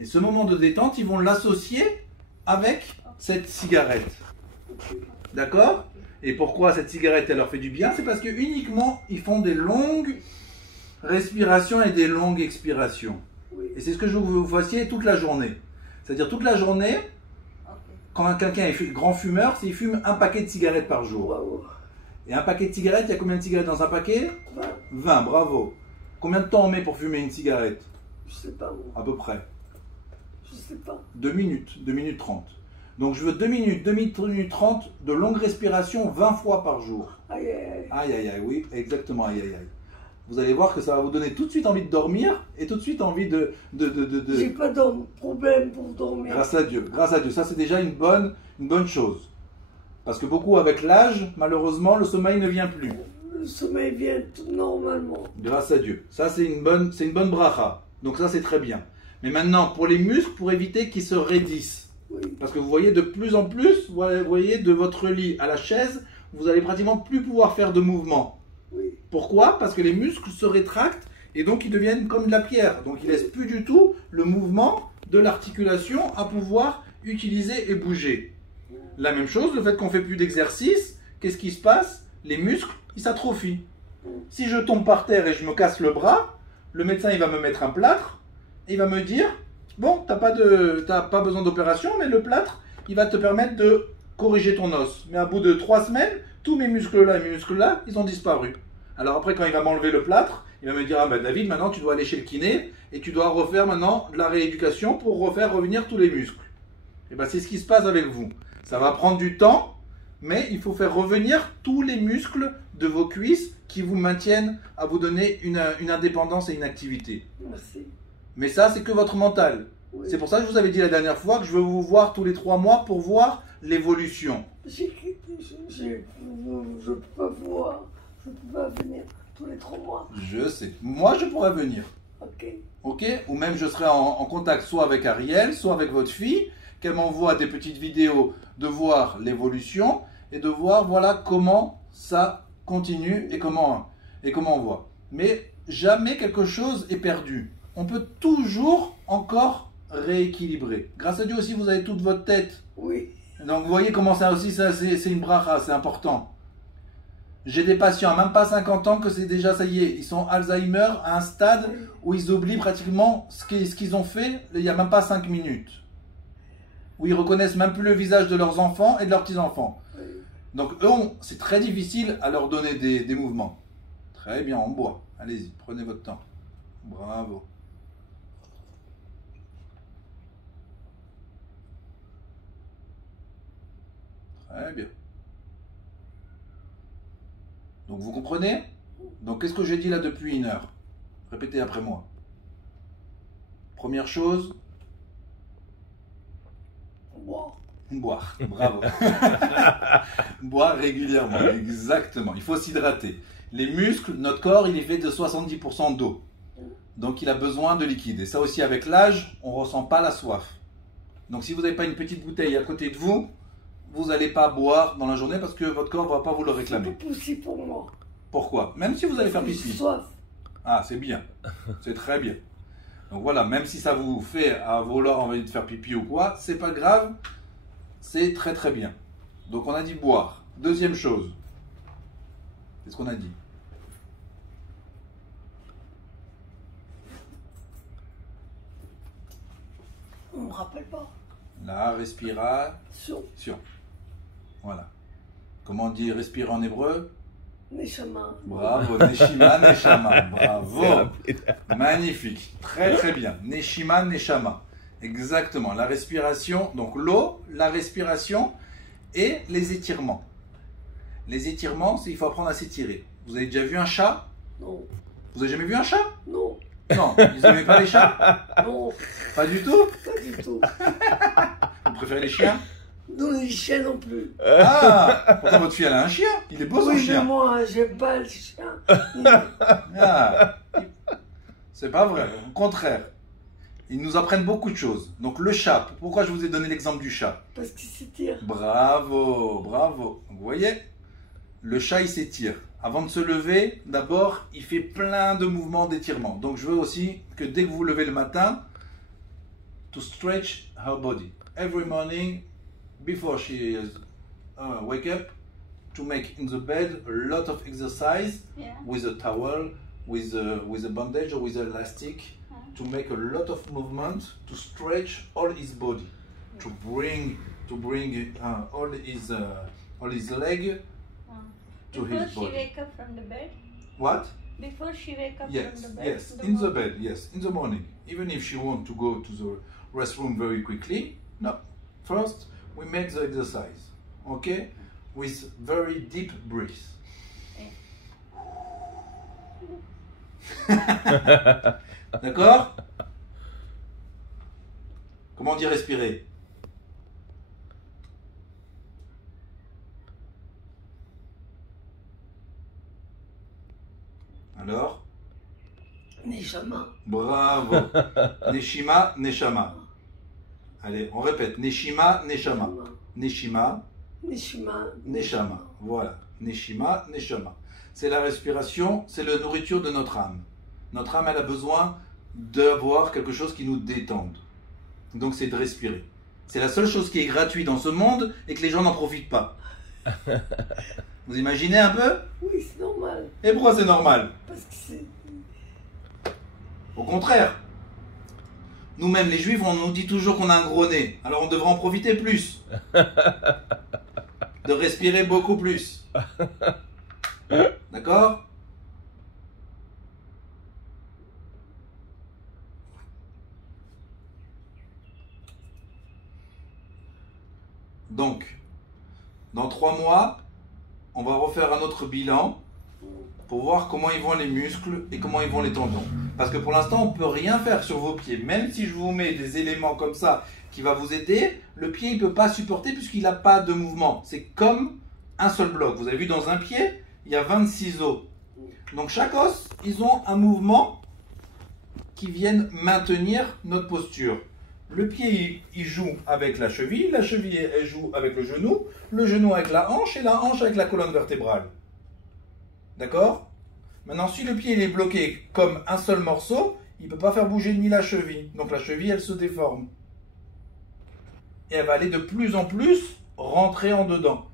Et ce moment de détente, ils vont l'associer avec cette cigarette. D'accord? Et pourquoi cette cigarette, elle leur fait du bien? C'est parce que uniquement, ils font des longues respirations et des longues expirations. Et c'est ce que je veux que vous fassiez toute la journée. C'est-à-dire toute la journée, quand quelqu'un est grand fumeur, c'est qu'il fume un paquet de cigarettes par jour. Et un paquet de cigarettes, il y a combien de cigarettes dans un paquet? 20, bravo. Combien de temps on met pour fumer une cigarette? Je sais pas moi. À peu près. Je sais pas. 2 minutes, 2 minutes 30. Donc je veux 2 minutes, 2 minutes 30 de longue respiration 20 fois par jour. Aïe aïe aïe. Aïe aïe aïe, oui, exactement, aïe aïe aïe. Vous allez voir que ça va vous donner tout de suite envie de dormir et tout de suite envie de... J'ai pas de problème pour dormir. Grâce à Dieu, ça c'est déjà une bonne chose. Parce que beaucoup avec l'âge, malheureusement, le sommeil ne vient plus. Le sommeil vient tout normalement. Grâce à Dieu. Ça c'est une bonne bracha. Donc ça c'est très bien. Mais maintenant, pour les muscles, pour éviter qu'ils se raidissent. Oui. Parce que vous voyez de plus en plus, vous voyez de votre lit à la chaise, vous allez pratiquement plus pouvoir faire de mouvement. Oui. Pourquoi? Parce que les muscles se rétractent et donc ils deviennent comme de la pierre. Donc ils ne laissent plus du tout le mouvement de l'articulation à pouvoir utiliser et bouger. La même chose, le fait qu'on ne fait plus d'exercice, qu'est-ce qui se passe? Les muscles, ils s'atrophient. Si je tombe par terre et je me casse le bras, le médecin il va me mettre un plâtre et il va me dire bon, t'as pas besoin d'opération, mais le plâtre, il va te permettre de corriger ton os. Mais à bout de 3 semaines, tous mes muscles là, ils ont disparu. Alors après, quand il va m'enlever le plâtre, il va me dire, ah ben David, maintenant tu dois aller chez le kiné et tu dois refaire maintenant de la rééducation pour refaire revenir tous les muscles. Et ben c'est ce qui se passe avec vous. Ça va prendre du temps, mais il faut faire revenir tous les muscles de vos cuisses qui vous maintiennent à vous donner une indépendance et une activité. Merci. Mais ça, c'est que votre mental. Oui. C'est pour ça que je vous avais dit la dernière fois que je veux vous voir tous les 3 mois pour voir l'évolution. Je peux pas voir. Je peux pas venir tous les 3 mois. Je sais. Moi, je pourrais venir. Ok. Ok? Ou même je serai en contact soit avec Ariel, soit avec votre fille, qu'elle m'envoie des petites vidéos de voir l'évolution et de voir voilà comment ça continue et comment on voit. Mais jamais quelque chose est perdu. On peut toujours encore rééquilibrer. Grâce à Dieu aussi, vous avez toute votre tête. Oui. Donc vous voyez comment ça aussi, c'est une bracha, c'est important. J'ai des patients, même pas 50 ans, que c'est déjà, ça y est, ils sont Alzheimer à un stade où ils oublient pratiquement ce qu'ils ont fait il n'y a même pas 5 minutes. Où ils reconnaissent même plus le visage de leurs enfants et de leurs petits-enfants. Donc eux, c'est très difficile à leur donner des mouvements. Très bien, on boit. Allez-y, prenez votre temps. Bravo. Très bien. Donc vous comprenez? Donc qu'est-ce que j'ai dit là depuis 1 heure? Répétez après moi. Première chose. Boire. Boire, bravo. Boire régulièrement, exactement. Il faut s'hydrater. Les muscles, notre corps, il est fait de 70% d'eau. Donc il a besoin de liquide. Et ça aussi, avec l'âge, on ne ressent pas la soif. Donc si vous n'avez pas une petite bouteille à côté de vous, vous n'allez pas boire dans la journée parce que votre corps ne va pas vous le réclamer. C'est pas possible pour moi. Pourquoi? Même si vous allez faire pipi. J'ai soif. Ah, c'est bien. C'est très bien. Donc voilà, même si ça vous fait à vouloir envie de faire pipi ou quoi, c'est pas grave. C'est très très bien. Donc on a dit boire. Deuxième chose. Qu'est-ce qu'on a dit? On me rappelle pas. La respiration. Voilà. Comment on dit respirer en hébreu? Neshama. Bravo, Neshima, Neshama. Bravo. Magnifique. Très très bien. Neshima, Neshama. Exactement. La respiration, donc l'eau, la respiration et les étirements. Les étirements, c'est il faut apprendre à s'étirer. Vous avez déjà vu un chat? Non. Vous avez jamais vu un chat? Non. Non. Ils n'aimaient pas les chats? Non. Pas du tout? Pas du tout. Vous préférez les chiens? Non, les chiens non plus. Ah! Pourtant votre fille elle a un chien. Il est beau son Oui, chien. mais moi, j'aime pas le chien. Ah. C'est pas vrai. Au contraire. Ils nous apprennent beaucoup de choses. Donc le chat, pourquoi je vous ai donné l'exemple du chat? Parce qu'il s'étire. Bravo, bravo. Vous voyez? Le chat il s'étire. Avant de se lever, d'abord, il fait plein de mouvements d'étirement. Donc je veux aussi que dès que vous vous levez le matin, to stretch her body. Every morning, before she wake up, to make in the bed a lot of exercise with a towel, with a bandage or with elastic, to make a lot of movement to stretch all his body, to bring all his leg to his body. Before she wake up from the bed? What? Before she wake up Yes, from the bed? yes, in the bed, yes, in the morning. Even if she wants to go to the restroom very quickly, no. First, we make the exercise, okay? With very deep breath. D'accord? Comment on dit respirer? Alors? Neshama. Bravo. Neshima, Neshama. Allez, on répète. Neshima, Neshama. Neshima, Neshima. Neshama. Voilà. Neshima, Neshama. C'est la respiration, c'est la nourriture de notre âme. Notre âme, elle a besoin d'avoir quelque chose qui nous détende. Donc c'est de respirer. C'est la seule chose qui est gratuite dans ce monde et que les gens n'en profitent pas. Vous imaginez un peu? Oui, c'est normal. Et pourquoi c'est normal? Parce que c'est... Au contraire. Nous-mêmes, les juifs, on nous dit toujours qu'on a un gros nez. Alors on devrait en profiter plus. De respirer beaucoup plus. D'accord? Donc, dans 3 mois, on va refaire un autre bilan pour voir comment ils vont les muscles et comment ils vont les tendons. Parce que pour l'instant, on ne peut rien faire sur vos pieds. Même si je vous mets des éléments comme ça qui va vous aider, le pied il ne peut pas supporter puisqu'il n'a pas de mouvement. C'est comme un seul bloc. Vous avez vu, dans un pied, il y a 26 os. Donc chaque os, ils ont un mouvement qui viennent maintenir notre posture. Le pied, il joue avec la cheville elle joue avec le genou avec la hanche et la hanche avec la colonne vertébrale. D'accord? Maintenant, si le pied il est bloqué comme un seul morceau, il ne peut pas faire bouger ni la cheville. Donc la cheville, elle se déforme. Et elle va aller de plus en plus rentrer en dedans.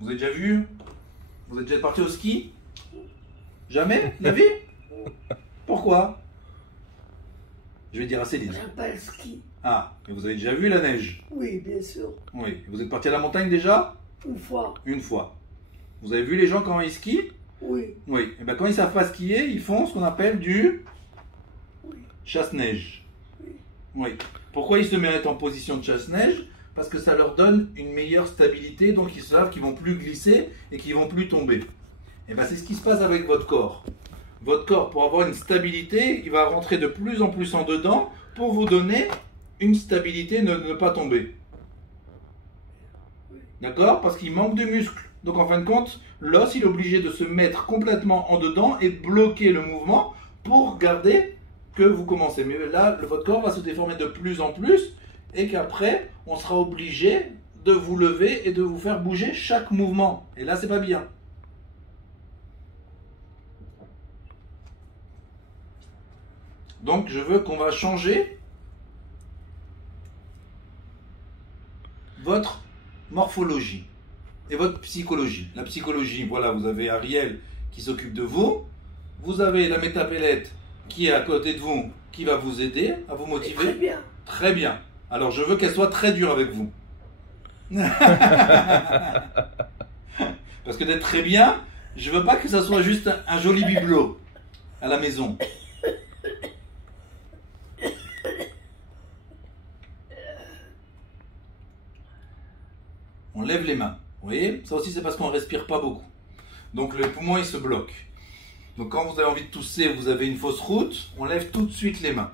Vous avez déjà vu? Vous êtes déjà parti au ski? Jamais? La vie? Pourquoi? Je vais dire à Céline. J'aime pas le ski. Ah, mais vous avez déjà vu la neige? Oui, bien sûr. Oui. Vous êtes parti à la montagne déjà? Une fois. Une fois. Vous avez vu les gens quand ils skient? Oui. Oui. Et bien quand ils ne savent pas skier, ils font ce qu'on appelle du Oui. chasse-neige. Oui. Oui. Pourquoi ils se mettent en position de chasse-neige? Parce que ça leur donne une meilleure stabilité, donc ils savent qu'ils vont plus glisser et qu'ils vont plus tomber. Et bien c'est ce qui se passe avec votre corps. Votre corps, pour avoir une stabilité, il va rentrer de plus en plus en dedans pour vous donner une stabilité, ne pas tomber. D'accord? Parce qu'il manque de muscles. Donc en fin de compte, l'os, il est obligé de se mettre complètement en dedans et bloquer le mouvement pour garder que vous commencez. Mais là, votre corps va se déformer de plus en plus et qu'après, on sera obligé de vous lever et de vous faire bouger chaque mouvement. Et là, c'est pas bien. Donc, je veux qu'on va changer votre morphologie et votre psychologie. La psychologie, voilà, vous avez Ariel qui s'occupe de vous. Vous avez la métapélette qui est à côté de vous, qui va vous aider à vous motiver. Très bien. Très bien. Alors, je veux qu'elle soit très dure avec vous. Parce que d'être très bien, je veux pas que ça soit juste un joli bibelot à la maison. On lève les mains. Vous voyez? Ça aussi, c'est parce qu'on ne respire pas beaucoup. Donc, le poumon, il se bloque. Donc, quand vous avez envie de tousser, vous avez une fausse route, on lève tout de suite les mains.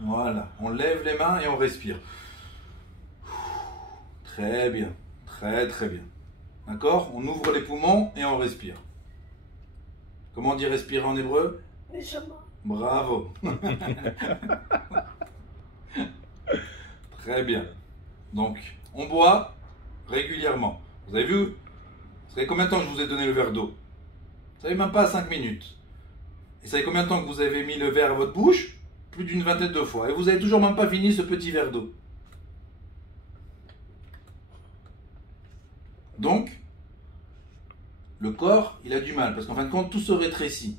Voilà. On lève les mains et on respire. Très bien. Très, très bien. D'accord? On ouvre les poumons et on respire. Comment on dit respirer en hébreu? Neshama. Bravo. Très bien. Donc, on boit régulièrement. Vous avez vu? Vous savez combien de temps que je vous ai donné le verre d'eau? Vous savez même pas 5 minutes. Et vous savez combien de temps que vous avez mis le verre à votre bouche? plus d'une vingtaine de fois. Et vous avez toujours même pas fini ce petit verre d'eau. Donc, le corps, il a du mal, parce qu'en fin de compte, tout se rétrécit.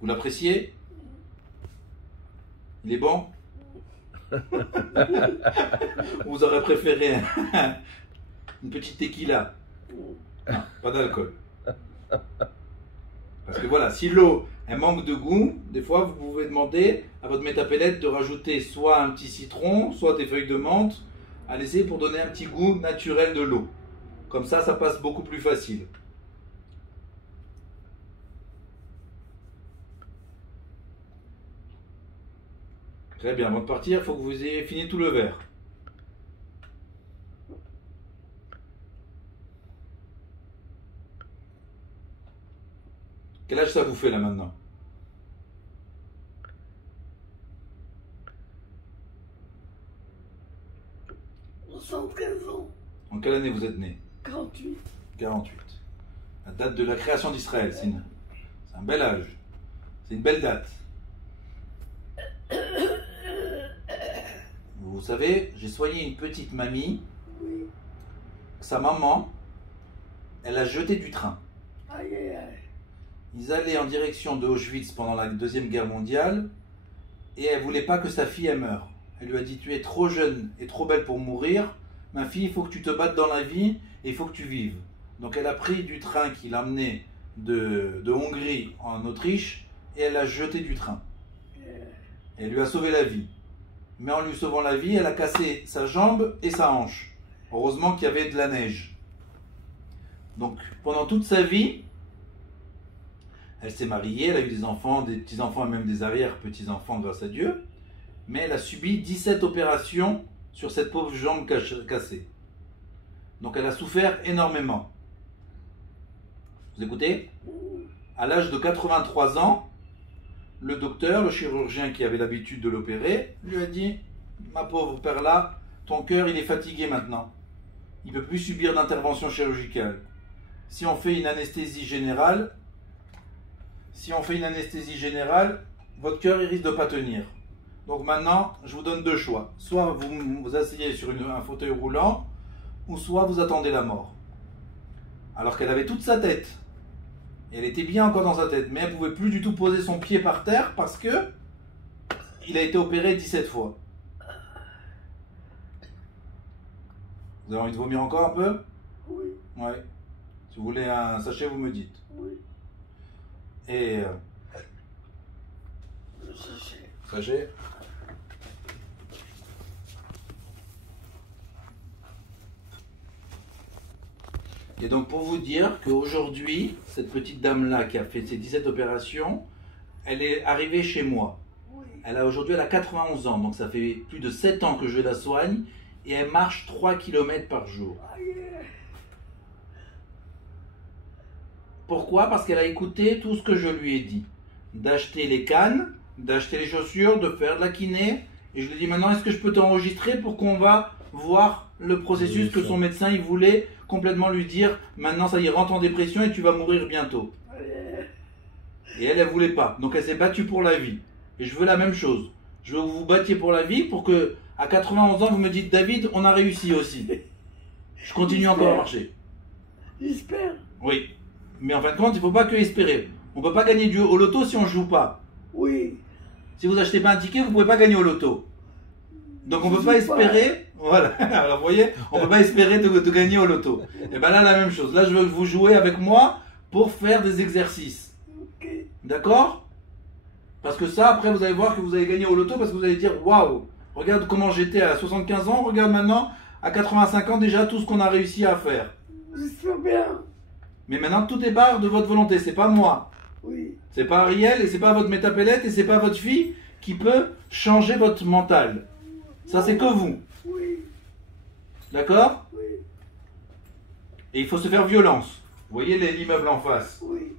Vous l'appréciez? Il est bon? Vous aurez préféré une petite tequila? Non, pas d'alcool. Parce que voilà, si l'eau elle manque de goût, des fois vous pouvez demander à votre métapélète de rajouter soit un petit citron, soit des feuilles de menthe, à laisser pour donner un petit goût naturel de l'eau. Comme ça passe beaucoup plus facile. Très bien, avant de partir, il faut que vous ayez fini tout le verre. Quel âge ça vous fait là maintenant? 73 ans. En quelle année vous êtes né? 48. 48. La date de la création d'Israël, c'est un bel âge. C'est une belle date. Vous savez, j'ai soigné une petite mamie. Oui. Sa maman, elle a jeté du train. Aïe, aïe, aïe. Ils allaient en direction de Auschwitz pendant la Deuxième Guerre mondiale et elle voulait pas que sa fille elle meure. Elle lui a dit: tu es trop jeune et trop belle pour mourir, ma fille, il faut que tu te battes dans la vie et il faut que tu vives. Donc elle a pris du train qui l'amenait de Hongrie en Autriche et elle a jeté du train. Et elle lui a sauvé la vie. Mais en lui sauvant la vie, elle a cassé sa jambe et sa hanche. Heureusement qu'il y avait de la neige. Donc pendant toute sa vie, elle s'est mariée, elle a eu des enfants, des petits-enfants et même des arrière-petits-enfants grâce à Dieu. Mais elle a subi 17 opérations sur cette pauvre jambe cassée. Donc elle a souffert énormément. Vous écoutez? À l'âge de 83 ans, le docteur, le chirurgien qui avait l'habitude de l'opérer, lui a dit: ma pauvre Perla, ton cœur il est fatigué maintenant. Il ne peut plus subir d'intervention chirurgicale. Si on fait une anesthésie générale, votre cœur il risque de ne pas tenir. Donc maintenant, je vous donne deux choix. Soit vous vous asseyez sur un fauteuil roulant, ou soit vous attendez la mort. Alors qu'elle avait toute sa tête. Et elle était bien encore dans sa tête, mais elle ne pouvait plus du tout poser son pied par terre parce que il a été opéré 17 fois. Vous avez envie de vomir encore un peu? Oui. Ouais. Si vous voulez un sachet, vous me dites. Oui. Et... Le sachet. Sachet. Et donc pour vous dire qu'aujourd'hui, cette petite dame-là qui a fait ces 17 opérations, elle est arrivée chez moi. Oui. Aujourd'hui, elle a 91 ans, donc ça fait plus de 7 ans que je la soigne, et elle marche 3 km par jour. Aïe. Pourquoi? Parce qu'elle a écouté tout ce que je lui ai dit. D'acheter les cannes, d'acheter les chaussures, de faire de la kiné, et je lui ai dit: maintenant, est-ce que je peux t'enregistrer pour qu'on va voir le processus que son médecin il voulait complètement lui dire: maintenant ça y est, rentre en dépression et tu vas mourir bientôt. Et elle voulait pas. Donc elle s'est battue pour la vie. Et je veux la même chose. Je veux que vous vous battiez pour la vie pour que à 91 ans vous me dites: David, on a réussi aussi. Je continue encore à marcher. J'espère. Oui. Mais en fin de compte, il ne faut pas que espérer. On ne peut pas gagner au loto si on ne joue pas. Oui. Si vous achetez pas un ticket, vous ne pouvez pas gagner au loto. Donc on ne peut pas espérer. Voilà. Alors vous voyez, on ne peut pas espérer de gagner au loto. Et bien là, la même chose. Là, je veux que vous jouez avec moi pour faire des exercices. Ok. D'accord? Parce que ça, après, vous allez voir que vous allez gagner au loto parce que vous allez dire: waouh, regarde comment j'étais à 75 ans, regarde maintenant à 85 ans déjà tout ce qu'on a réussi à faire. J'espère bien. Mais maintenant, tout est barre de votre volonté. C'est pas moi. Oui. C'est pas Ariel et c'est pas votre métapélète et c'est pas votre fille qui peut changer votre mental. Ça, c'est que vous. Oui. D'accord? Oui. Et il faut se faire violence. Vous voyez l'immeuble en face? Oui.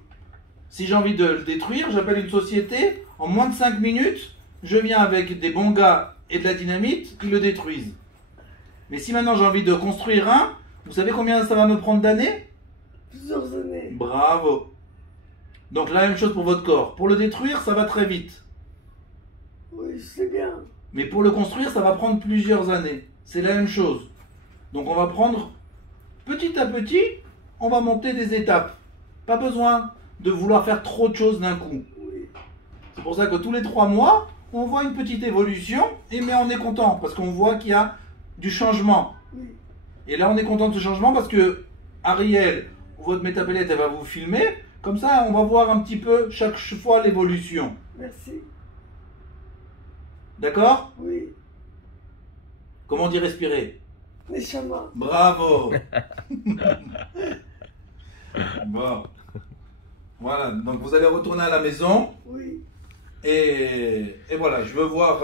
Si j'ai envie de le détruire, j'appelle une société. En moins de 5 minutes, je viens avec des bons gars et de la dynamite, ils le détruisent. Mais si maintenant j'ai envie de construire un, Vous savez combien ça va me prendre d'années? Plusieurs années. Bravo. Donc la même chose pour votre corps. Pour le détruire, ça va très vite. Oui, je sais bien. Mais pour le construire, ça va prendre plusieurs années. C'est la même chose. Donc on va prendre petit à petit, on va monter des étapes. Pas besoin de vouloir faire trop de choses d'un coup. Oui. C'est pour ça que tous les 3 mois, on voit une petite évolution, mais on est content parce qu'on voit qu'il y a du changement. Oui. Et là, on est content de ce changement parce que Ariel, votre métapélette, elle va vous filmer. Comme ça, on va voir un petit peu chaque fois l'évolution. Merci. D'accord? Oui. Comment on dit respirer? Neshama. Bravo. Bon. Voilà, donc vous allez retourner à la maison. Oui. Et voilà, je veux voir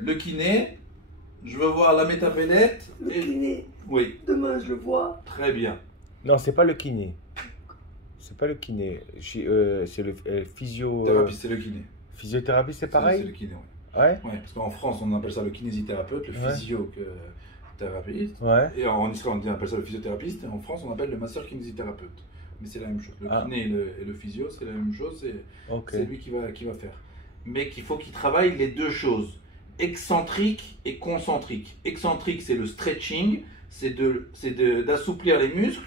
le kiné. Je veux voir la métapélette. Le kiné. Oui, Demain, je le vois. très bien. Non, c'est pas le kiné. C'est pas le kiné. C'est le physio. Thérapie, c'est le kiné. Physiothérapie, c'est C'est pareil? le kiné, oui. Ouais. Ouais, parce qu'en France, on appelle ça le kinésithérapeute, le Ouais. physiothérapeute. Ouais. Et en Israël, on appelle ça le physiothérapeute. Et en France, on appelle le masseur kinésithérapeute. Mais c'est la même chose. Le Ah. kiné et le physio, c'est la même chose. Ok. C'est lui qui va faire. Mais qu'il faut qu'il travaille les deux choses. Excentrique et concentrique. Excentrique, c'est le stretching. C'est d'assouplir les muscles.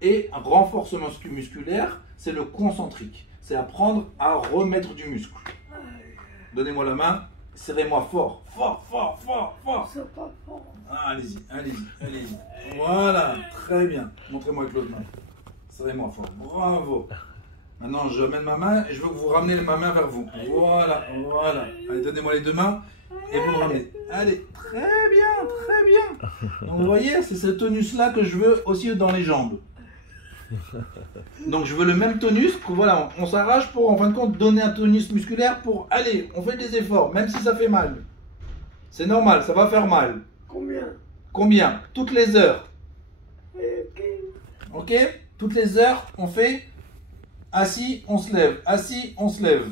Et un renforcement musculaire, c'est le concentrique. C'est apprendre à remettre du muscle. Donnez-moi la main. Serrez-moi fort. Fort, fort, fort, fort. C'est pas fort. Ah, allez-y, allez-y, allez-y. Voilà, très bien. Montrez-moi avec l'autre main. Serrez-moi fort. Bravo. Maintenant, je mène ma main et je veux que vous ramenez ma main vers vous. Voilà, voilà. Allez, donnez-moi les deux mains et vous me ramenez. Allez, très bien, très bien. Donc, vous voyez, c'est ce tonus-là que je veux aussi dans les jambes. Donc, je veux le même tonus. Voilà, on s'arrache pour, en fin de compte, donner un tonus musculaire pour, allez, on fait des efforts, même si ça fait mal. C'est normal, ça va faire mal. Combien? Combien? Toutes les heures. Ok. Ok? Toutes les heures, on fait assis, on se lève. Assis, on se lève.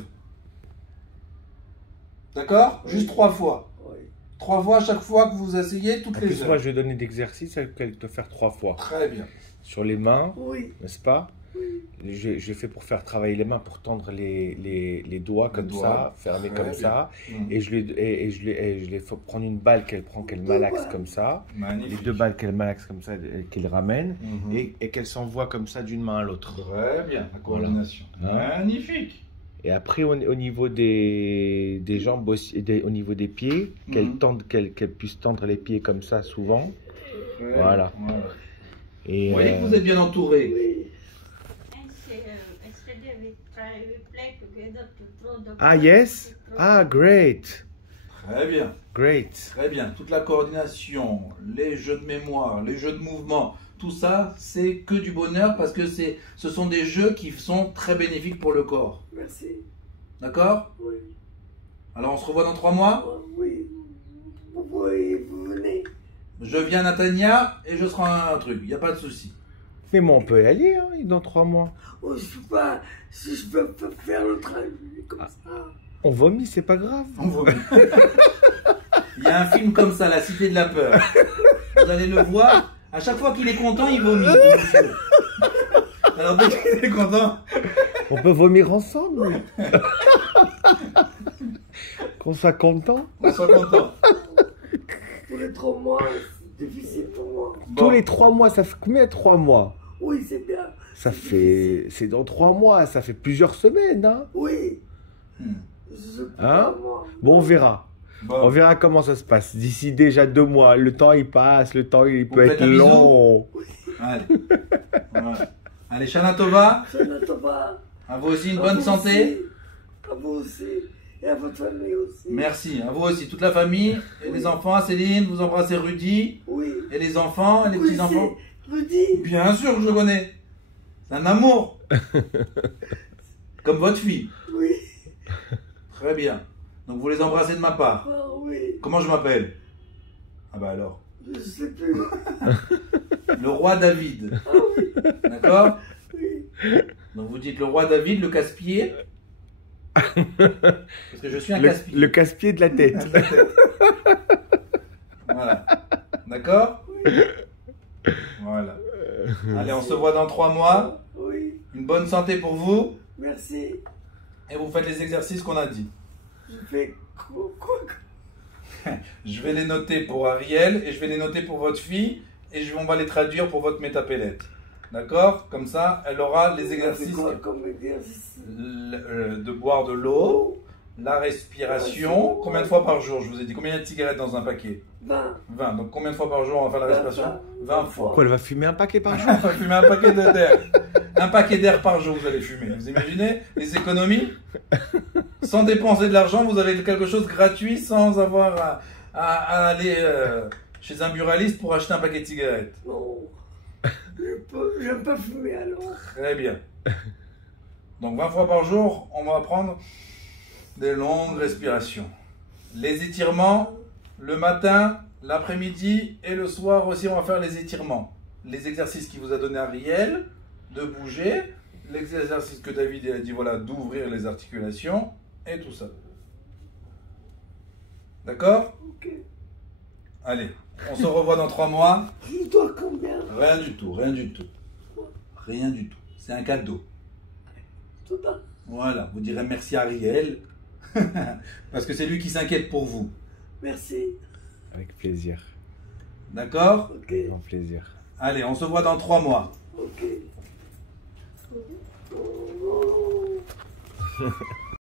D'accord? Juste 3 fois. Oui. 3 fois à chaque fois que vous vous asseyez, toutes En les plus, heures. moi, je vais donner d'exercices qu'elle te faire 3 fois. Très bien. Sur les mains, Oui. n'est-ce pas? Oui. Je fais pour faire travailler les mains, pour tendre les doigts comme doigts. ça, fermer Très comme bien. ça. Mmh. Et je les fais prendre une balle qu'elle prend, qu'elle malaxe comme ça. Les Magnifique. 2 balles qu'elle malaxe comme ça, qu'elle ramène. Mhm. Et qu'elle s'envoie comme ça d'une main à l'autre. Très bien, la coordination. Voilà. Magnifique. Et après, au niveau des jambes, aussi, au niveau des pieds, qu'elle puisse tendre les pieds comme ça souvent. Très Voilà. bien. Et, Vous voyez que vous êtes bien entouré. Oui. Ah, yes? Ah, great. Très bien. Great. Très bien. Toute la coordination, les jeux de mémoire, les jeux de mouvement, tout ça, c'est que du bonheur parce que ce sont des jeux qui sont très bénéfiques pour le corps. Merci. D'accord? Oui. Alors on se revoit dans 3 mois. Oh, oui. Vous venez. Je viens à Natania et je serai un truc. Il n'y a pas de souci. Mais moi, on peut y aller hein, dans 3 mois. Oh, je peux pas. Si je peux pas faire le travail comme ça. On vomit, c'est pas grave. On vomit. Il y a un film comme ça, La Cité de la Peur. Vous allez le voir. À chaque fois qu'il est content, il vomit. Monsieur. Alors dès qu'il est content, On peut vomir ensemble. Qu'on soit content. on soit content. Pour les 3 mois, c'est difficile pour moi. Bon. Tous les 3 mois, ça fait combien 3 mois? Oui, c'est bien. Ça fait. C'est dans 3 mois, ça fait plusieurs semaines. Hein. Oui. Hmm. Je peux Hein? pas, moi. Bon, on verra. Bon. On verra comment ça se passe. D'ici déjà 2 mois, le temps il passe, le temps il peut faites être un bisou? long. Allez. Voilà. Allez, Shana Tova. Je n'attends pas. À vous aussi, une À bonne vous santé. aussi. À vous aussi. Et à votre famille aussi. Merci. À vous aussi, toute la famille. Et les enfants, Céline, vous embrassez Rudy. Oui. Et les enfants, et les Oui, petits-enfants. c'est Rudy. Bien sûr que je le connais. C'est un amour. Comme votre fille. Oui. Très bien. Donc vous les embrassez de ma part. Ah oui. Comment je m'appelle? Ah bah alors. Je sais plus. Le roi David. Ah oui. D'accord? Oui. Donc vous dites le roi David, le casse-pied. Parce que je suis un casse-pied. Le casse-pied de la tête. Voilà. D'accord? Voilà. Allez, on se voit dans 3 mois. Oui, Une bonne santé pour vous. merci. Et vous faites les exercices qu'on a dit. Je fais quoi? Je vais les noter pour Ariel et je vais les noter pour votre fille. Et on va les traduire pour votre métapélète. D'accord? Comme ça, elle aura les exercices. C'est quoi comme exercice? De boire de l'eau, la respiration. Combien de fois par jour? Je vous ai dit combien il y a de cigarettes dans un paquet? 20. 20. Donc combien de fois par jour on va faire la respiration? 20 fois. Quoi, elle va fumer un paquet par jour? On va fumer un paquet d'air. Un paquet d'air par jour, vous allez fumer. Vous imaginez les économies? Sans dépenser de l'argent, vous avez quelque chose gratuit sans avoir à aller chez un buraliste pour acheter un paquet de cigarettes. Non. J'aime pas fumer alors. Très bien. Donc 20 fois par jour, on va prendre des longues respirations. Les étirements, le matin, l'après-midi et le soir aussi, on va faire les étirements. Les exercices qu'il vous a donné Ariel, de bouger. L'exercice que David a dit, voilà, d'ouvrir les articulations et tout ça. D'accord? Ok. Allez, on se revoit dans 3 mois. Je dois combien? Rien du tout, rien du tout. Rien du tout. C'est un cadeau. Tout à. Voilà, vous direz merci à Ariel. Parce que c'est lui qui s'inquiète pour vous. Merci. Avec plaisir. D'accord? Ok. Avec grand plaisir. Allez, on se voit dans 3 mois. Ok.